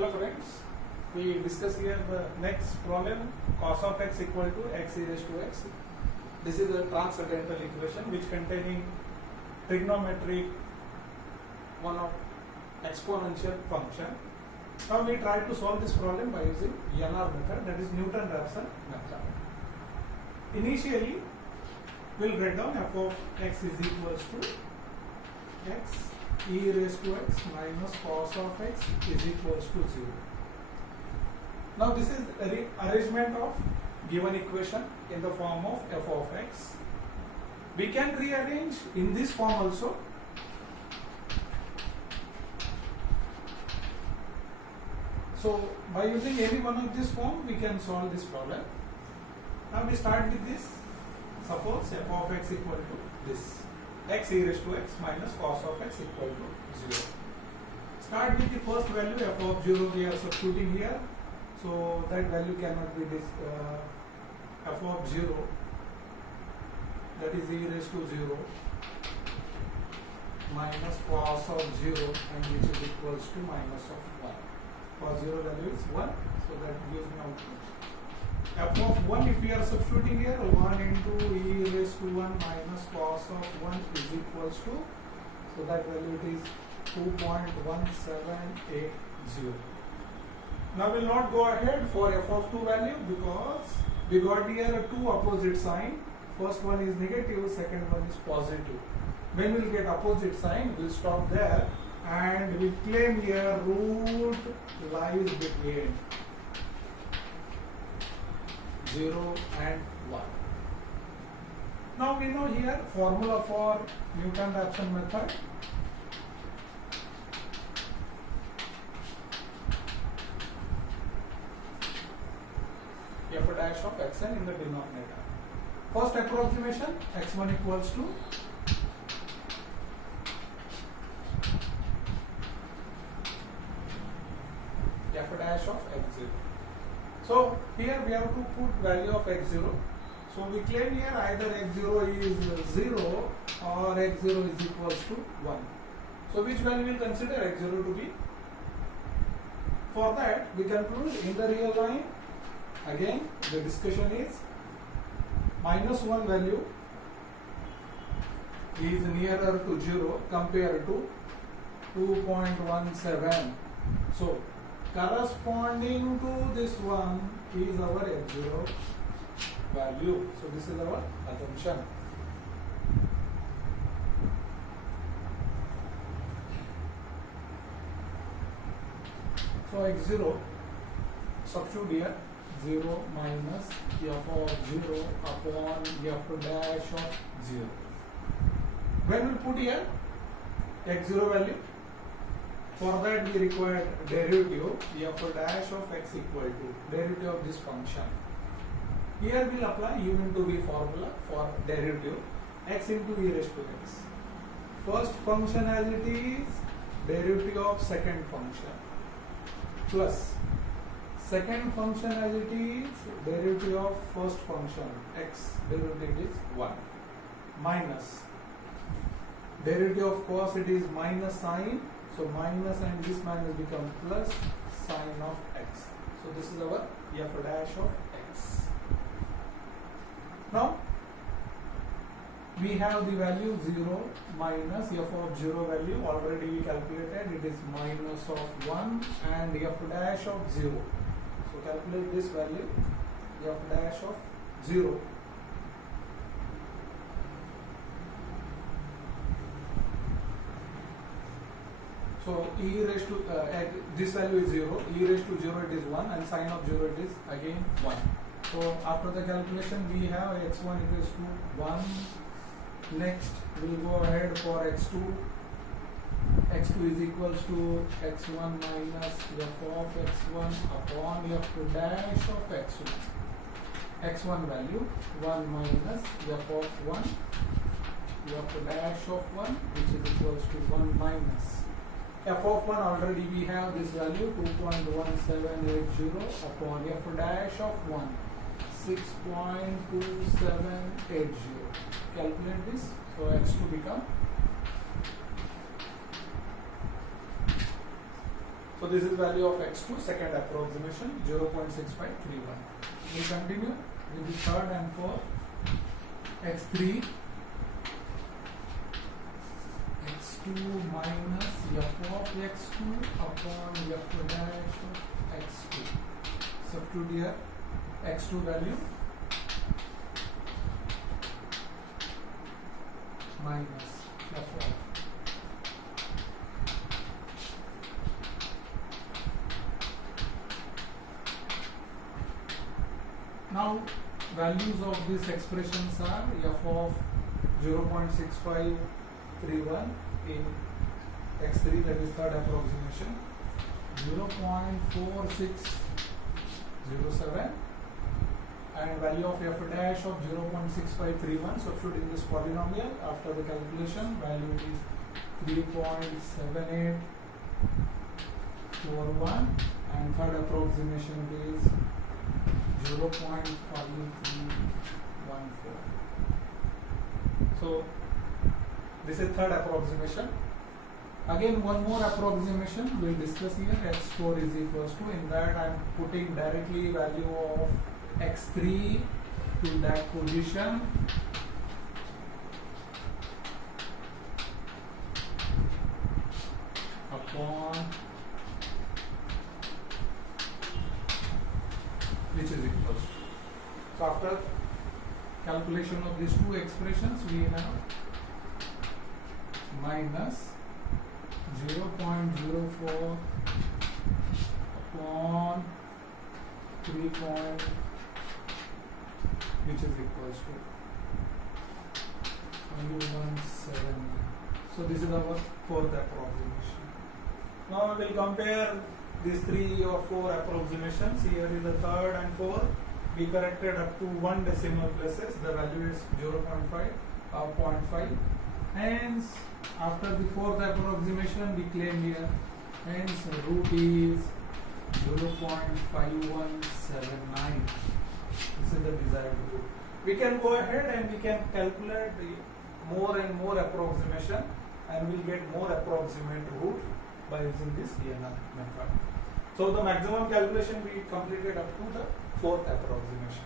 Hello friends, we discuss here the next problem, cos of x equal to x e raised to x. This is a transcendental equation which containing trigonometric one of exponential function. Now we try to solve this problem by using NR method, that is Newton-Raphson method. Initially, we'll write down f of x is equals to x e raised to x minus cos of x is equals to 0. Now this is the arrangement of given equation in the form of f of x. We can rearrange in this form also. So by using any one of this form we can solve this problem. Now we start with this. Suppose f of x equal to this. X e raised to x minus cos of x equal to 0. Start with the first value f of 0 we are substituting here. So that value cannot be this f of 0, that is e raised to 0 minus cos of 0 and which is equals to minus of 1. Cos 0 value is 1, so that gives me output. F of 1 if we are substituting here 1 into e raised to 1 minus cos of 1 is equals to, so that value it is 2.1780. Now we will not go ahead for f of 2 value because we got here two opposite sign. First one is negative, second one is positive. When we will get opposite sign, we will stop there and we claim here root lies between 0 and 1. Now we know here formula for Newton-Raphson method. F dash of xn in the denominator. First approximation, x1 equals to f dash of x0. So here we have to put value of x0. So we claim here either x0 is 0 or x0 is equals to 1. So which value we will consider x0 to be? For that we conclude in the real line. Again the discussion is minus 1 value is nearer to 0 compared to 2.17. So corresponding to this one is our x0 value. So this is our assumption. So x0 substitute here 0 minus f of 0 upon f dash of 0. When we put here x0 value, for that we require derivative f dash of x equal to derivative of this function. Here we will apply u into v formula for derivative x into e raised to x. First function as it is, derivative of second function, plus second function as it is, derivative of first function, x derivative is 1, minus derivative of cos it is minus sine, so minus and this minus become plus sine of x. So this is our f dash of x. Now we have the value 0 minus f of 0 value already we calculated, it is minus of 1 and f dash of 0. So calculate this value f dash of 0. So e raised to this value is 0, e raised to 0 it is 1 and sine of 0 it is again 1. So after the calculation we have x1 equals to 1. Next we will go ahead for x2. x2 is equals to x1 minus f of x1 upon f2 dash of x1. x1 value 1 minus f of 1 f dash of 1 which is equals to 1 minus f of 1 already we have this value 2.1780 upon f dash of 1 6.2780. Calculate this. So x2 become So this is value of x2, second approximation, 0.6531. We continue with the third and fourth. x3, x2 minus f of x2 upon f dash of x2. Substitute here x2 value minus f of now values of these expressions are f of 0.6531 in x3, that is third approximation, 0.4607, and value of f dash of 0.6531. Substitute in this polynomial. After the calculation, value is 3.7841, and third approximation is 0.5314. So this is third approximation. Again, one more approximation we'll discuss here. x4 is equals to, in that I am putting directly value of x3 to that position, upon which is equals to. So after calculation of these two expressions, we have minus 0.04 upon 3 point, which is equals to 5179. So this is our fourth approximation. Now we will compare these 3 or 4 approximations. Here is the third and fourth. We corrected up to 1 decimal places. The value is 0.5 or 0.5. Hence, after the fourth approximation, we claim here, hence root is 0.5179. This is the desired root. We can go ahead and we can calculate the more and more approximation, and we'll get more approximate root by using this ENR method. So the maximum calculation we completed up to the fourth approximation.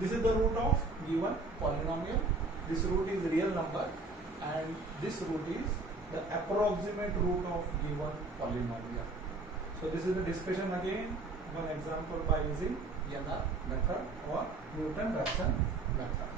This is the root of given polynomial. This root is real number, and this root is the approximate root of given polynomial. So this is the discussion again, one example by using ENR method or Newton-Raphson method.